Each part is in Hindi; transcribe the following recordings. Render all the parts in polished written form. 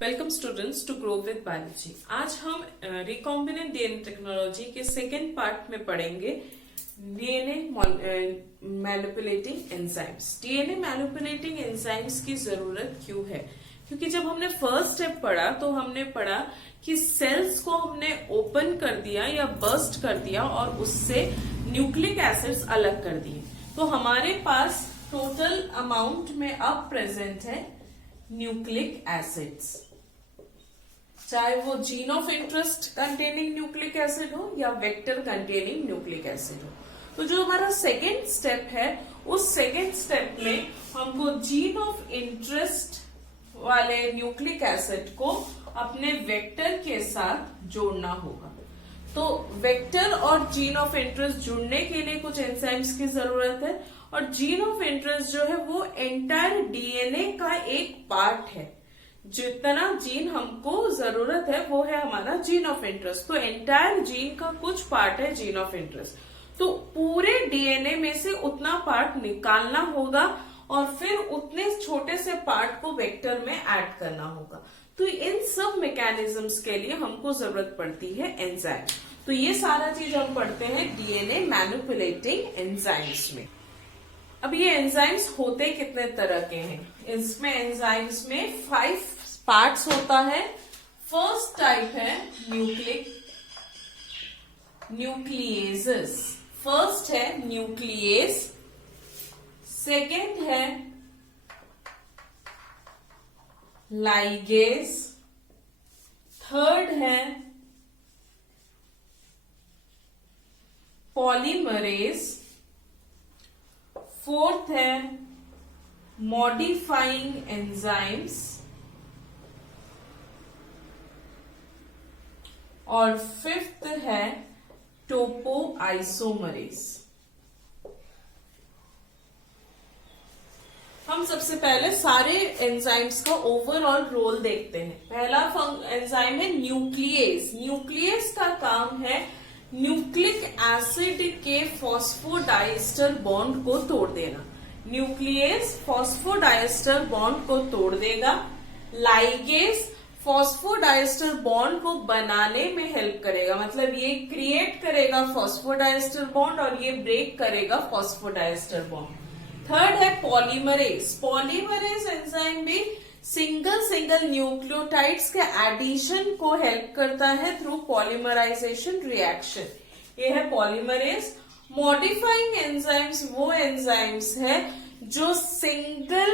Welcome students to grow with biology. आज हम रिकॉम्बिनेंट डीएनए टेक्नोलॉजी के सेकेंड पार्ट में पढ़ेंगे DNA manipulating enzymes. DNA manipulating enzymes की जरूरत क्यों है? क्योंकि जब हमने फर्स्ट स्टेप पढ़ा तो हमने पढ़ा कि सेल्स को हमने ओपन कर दिया या बर्स्ट कर दिया और उससे न्यूक्लिक एसिड्स अलग कर दिए, तो हमारे पास टोटल अमाउंट में अब प्रेजेंट है न्यूक्लिक एसिड्स, चाहे वो gene of interest containing nucleic acid हो या वेक्टर कंटेनिंग न्यूक्लिक एसिड हो। तो जो हमारा सेकेंड स्टेप है, उस सेकेंड स्टेप में हमको जीन ऑफ इंटरेस्ट वाले न्यूक्लिक एसिड को अपने वेक्टर के साथ जोड़ना होगा। तो वेक्टर और जीन ऑफ इंटरेस्ट जुड़ने के लिए कुछ एंजाइम्स की जरूरत है, और जीन ऑफ इंटरेस्ट जो है वो एंटायर डीएनए का एक पार्ट है। जितना जीन हमको जरूरत है वो है हमारा जीन ऑफ इंटरेस्ट। तो एंटायर जीन का कुछ पार्ट है जीन ऑफ इंटरेस्ट। तो पूरे डीएनए में से उतना पार्ट निकालना होगा और फिर उतने छोटे से पार्ट को वेक्टर में ऐड करना होगा। तो इन सब मैकेनिज्म्स के लिए हमको जरूरत पड़ती है एंजाइम। तो ये सारा चीज हम पढ़ते हैं डीएनए मैनिपुलेटिंग एंजाइम्स में। अब ये एंजाइम्स होते कितने तरह के हैं? इसमें एंजाइम्स में 5 पार्ट्स होता है। फर्स्ट टाइप है न्यूक्लिएजेस। फर्स्ट है न्यूक्लिएज, सेकेंड है लाइगेज, थर्ड है पॉलीमरेज, फोर्थ है मॉडिफाइंग एंजाइम्स, और फिफ्थ है टोपोआइसोमरेज। हम सबसे पहले सारे एंजाइम्स का ओवरऑल रोल देखते हैं। पहला एंजाइम है न्यूक्लिएज। न्यूक्लिएज का काम है न्यूक्लिक एसिड के फॉस्फोडाइस्टर बॉन्ड को तोड़ देना। न्यूक्लिएज फॉस्फोडाइस्टर बॉन्ड को तोड़ देगा। लाइगेज फॉस्फोडाइस्टर बॉन्ड को बनाने में हेल्प करेगा, मतलब ये क्रिएट करेगा फॉस्फोडाइस्टर बॉन्ड और ये ब्रेक करेगा फॉस्फोडाइस्टर बॉन्ड। थर्ड है पॉलीमरेज। पॉलीमरेज एंजाइम भी सिंगल न्यूक्लियोटाइड्स के एडिशन को हेल्प करता है थ्रू पॉलीमराइजेशन रिएक्शन। ये है पॉलीमरेज। मॉडिफाइंग एंजाइम्स वो एंजाइम्स है जो सिंगल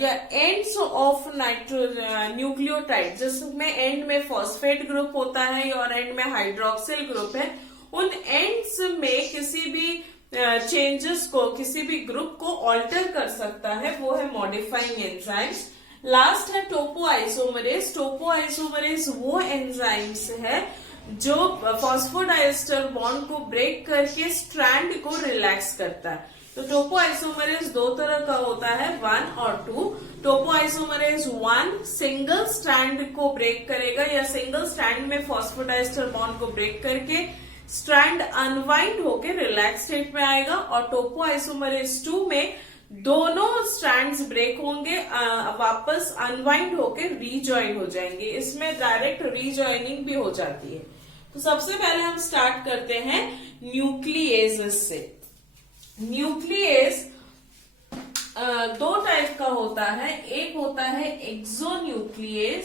या एंड्स ऑफ न्यूक्लियोटाइड, जिसमें एंड में फॉस्फेट ग्रुप होता है और एंड में हाइड्रोक्सिल ग्रुप है, उन एंड्स में किसी भी चेंजेस को, किसी भी ग्रुप को ऑल्टर कर सकता है, वो है मॉडिफाइंग एंजाइम्स। लास्ट है टोपोआइसोमरेज। टोपोआइसोमरेज वो एंजाइम्स है जो फॉस्फोडाइस्टर बॉन्ड को ब्रेक करके स्ट्रैंड को रिलैक्स करता है। तो टोपोआइसोमरेज दो तरह का होता है, 1 और 2। टोपोआइसोमरेज 1 सिंगल स्ट्रैंड को ब्रेक करेगा या सिंगल स्ट्रैंड में फॉस्फोडाइस्टर बॉन्ड को ब्रेक करके स्ट्रैंड अनवाइंड होके रिलैक्स स्टेट में आएगा, और टोपोआइसोमरेज 2 में दोनों स्ट्रैंड्स ब्रेक होंगे, वापस अनवाइंड होके रीजॉइन हो जाएंगे। इसमें डायरेक्ट रीजॉइनिंग भी हो जाती है। तो सबसे पहले हम स्टार्ट करते हैं न्यूक्लिएजेस से। न्यूक्लिएज 2 टाइप का होता है। एक होता है एक्सोन्यूक्लिएज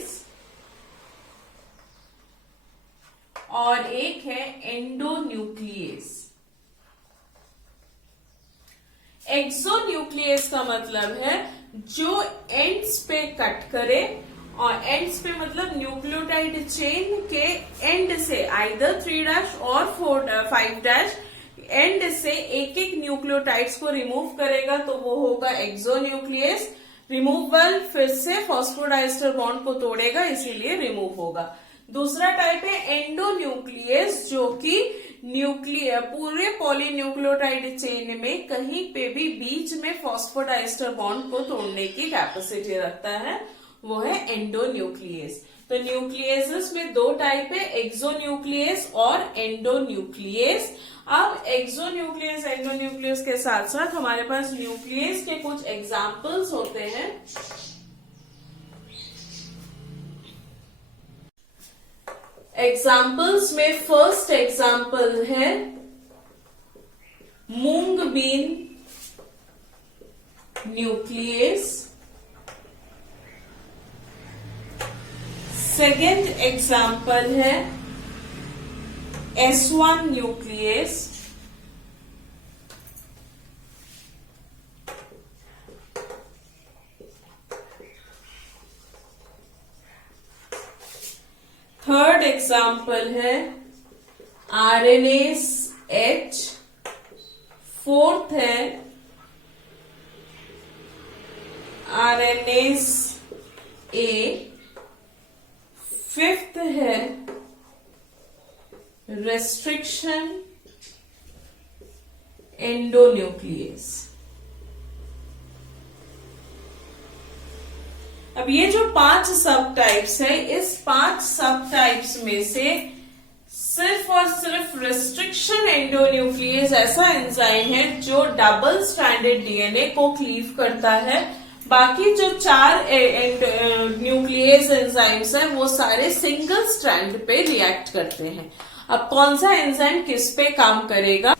और एक है एंडोन्यूक्लिएज। एक्सोन्यूक्लिएज का मतलब है जो एंड्स पे कट करे, और एंड्स पे मतलब न्यूक्लियोटाइड चेन के एंड से आइदर 3' और 5' एंड से एक न्यूक्लियोटाइड्स को रिमूव करेगा, तो वो होगा एक्सोन्यूक्लिएज। रिमूवल फिर से फॉस्फोडाइस्टर बॉन्ड को तोड़ेगा, इसीलिए रिमूव होगा। दूसरा टाइप है एंडोन्यूक्लिएज, जो कि पूरे पॉलीन्यूक्लियोटाइड चेन में कहीं पे भी बीच में फॉस्फोडाइस्टर बॉन्ड को तोड़ने की कैपेसिटी रखता है, वो है एंडोन्यूक्लिएज। तो न्यूक्लिएजेस में 2 टाइप है, एक्सोन्यूक्लिएज और एंडोन्यूक्लिएज। अब एक्सोन्यूक्लियस एंडोन्यूक्लियस के साथ साथ हमारे पास न्यूक्लियस के कुछ एग्जाम्पल्स होते हैं। एग्जाम्पल्स में फर्स्ट एग्जाम्पल है mung bean nucleus. Second example है S1 न्यूक्लियस। थर्ड एग्जाम्पल है RNase H। फोर्थ है RNase A। फिफ्थ है रेस्ट्रिक्शन एंडोन्यूक्लियस। अब ये जो 5 सब टाइप्स है, इस 5 सब टाइप्स में से सिर्फ और सिर्फ रेस्ट्रिक्शन एंडोन्यूक्लियस ऐसा एंजाइम है जो डबल स्ट्रैंडेड डीएनए को क्लीव करता है। बाकी जो 4 न्यूक्लियस एंजाइम्स हैं वो सारे सिंगल स्ट्रैंड पे रिएक्ट करते हैं। अब कौन सा एंजाइम किस पे काम करेगा?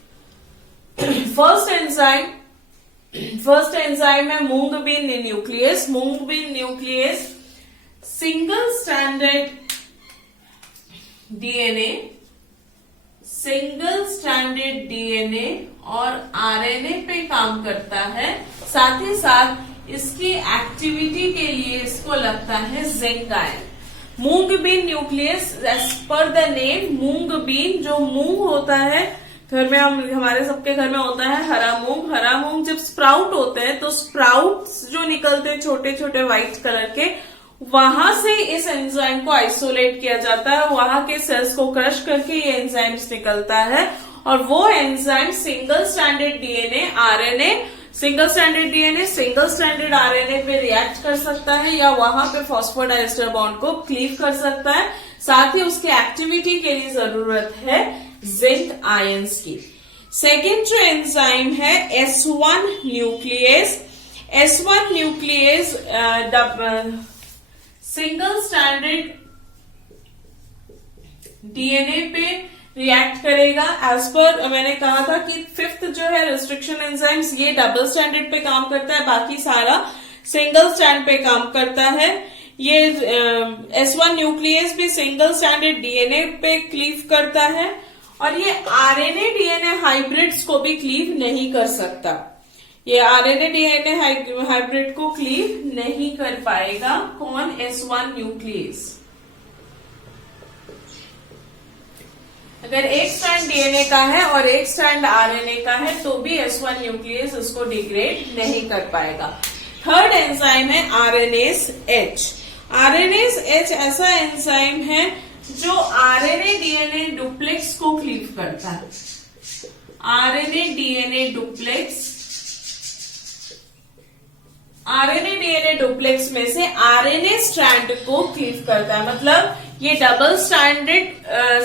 फर्स्ट एंजाइम है mung bean nuclease. Mung bean nuclease single stranded DNA और आरएनए पे काम करता है। साथ ही साथ इसकी एक्टिविटी के लिए इसको लगता है zinc ion. Mung bean nuclease as per the name, mung bean, जो मूंग होता है घर में, हमारे सबके घर में होता है हरा मूंग। हरा मूंग जब स्प्राउट होते हैं तो स्प्राउट्स जो निकलते हैं छोटे छोटे व्हाइट कलर के, वहां से इस एंजाइम को आइसोलेट किया जाता है। वहां के सेल्स को क्रश करके ये एंजाइम्स निकलता है और वो enzyme single stranded DNA RNA, single stranded RNA पे रिएक्ट कर सकता है या वहां पे फॉस्फोडाइस्टर बॉन्ड को क्लीव कर सकता है। साथ ही उसकी एक्टिविटी के लिए जरूरत है जिंक आयंस की। सेकेंड जो एंजाइम है S1 nucleus. S1 nucleus single stranded DNA पे रिएक्ट करेगा। एज पर मैंने कहा था कि फिफ्थ जो है रेस्ट्रिक्शन एंजाइम्स, ये डबल स्टैंडर्ड पे काम करता है, बाकी सारा सिंगल स्टैंड पे काम करता है। ये S1 न्यूक्लियस भी सिंगल स्टैंडर्ड डीएनए पे क्लीव करता है और ये आरएनए डीएनए हाइब्रिड्स को भी क्लीव नहीं कर सकता। ये आरएनए डीएनए हाइब्रिड को क्लीव नहीं कर पाएगा। कौन? S1 nucleus. अगर एक स्ट्रैंड डीएनए का है और एक स्ट्रैंड आरएनए का है तो भी S1 न्यूक्लियस उसको डिग्रेड नहीं कर पाएगा। थर्ड एंजाइम है RNase H। RNase H ऐसा एंजाइम है जो आरएनए डीएनए डुप्लेक्स को क्लीव करता है। आरएनए डीएनए डुप्लेक्स में से आरएनए स्ट्रैंड को क्लीव करता है। मतलब ये डबल स्ट्रैंडेड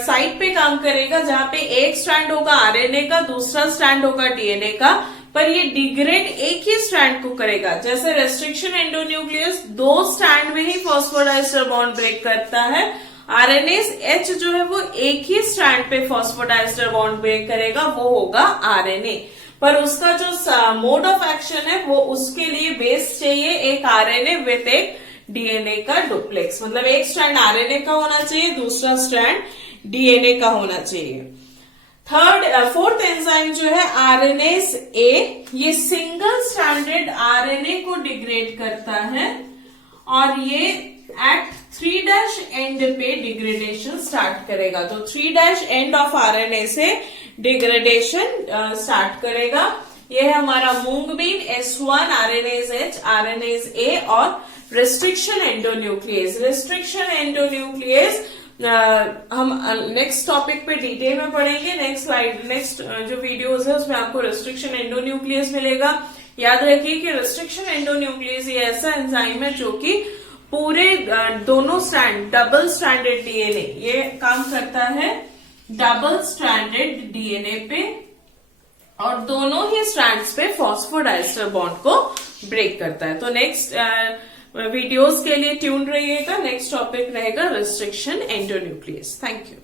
साइड पे काम करेगा जहां पे एक स्ट्रैंड होगा आरएनए का, दूसरा स्ट्रैंड होगा डीएनए का, पर ये डिग्रेड एक ही स्ट्रैंड को करेगा। जैसे रेस्ट्रिक्शन एंडोन्यूक्लियस 2 स्ट्रैंड में ही फॉस्फोडाइस्टर बॉन्ड ब्रेक करता है, RNase H जो है वो एक ही स्ट्रैंड पे फॉस्फोडाइस्टर बॉन्ड ब्रेक करेगा, वो होगा आरएनए। पर उसका जो मोड ऑफ एक्शन है वो उसके लिए बेस चाहिए एक आरएनए विथ एक डीएनए का डुप्लेक्स। मतलब एक स्ट्रैंड आरएनए का होना चाहिए, दूसरा स्ट्रैंड डीएनए का होना चाहिए। फोर्थ एंजाइम जो है RNase A, ये सिंगल स्ट्रैंडेड आरएनए को डिग्रेड करता है और ये एट 3' एंड पे डिग्रेडेशन स्टार्ट करेगा। तो 3' एंड ऑफ आरएनए से डिग्रेडेशन स्टार्ट करेगा। ये है हमारा mung bean, S1, RNase H, RNase A और रेस्ट्रिक्शन एंडोन्यूक्लियस। रेस्ट्रिक्शन एंडोन्यूक्लियस हम नेक्स्ट टॉपिक पे डिटेल में पढ़ेंगे। नेक्स्ट जो वीडियोस है उसमें आपको रेस्ट्रिक्शन एंडोन्यूक्लियस मिलेगा। याद रखिए कि रेस्ट्रिक्शन एंडोन्यूक्लियस ये ऐसा एंजाइम है जो कि पूरे दोनों स्ट्रैंड डबल स्ट्रैंडेड डीएनए, ये काम करता है डबल स्ट्रैंडेड डीएनए पे और दोनों ही स्ट्रैंड्स पे फॉस्फोडाइस्टर बॉन्ड को ब्रेक करता है। तो नेक्स्ट वीडियोस के लिए ट्यून रहिएगा। नेक्स्ट टॉपिक रहेगा रिस्ट्रिक्शन एंडोन्यूक्लियस। Thank you.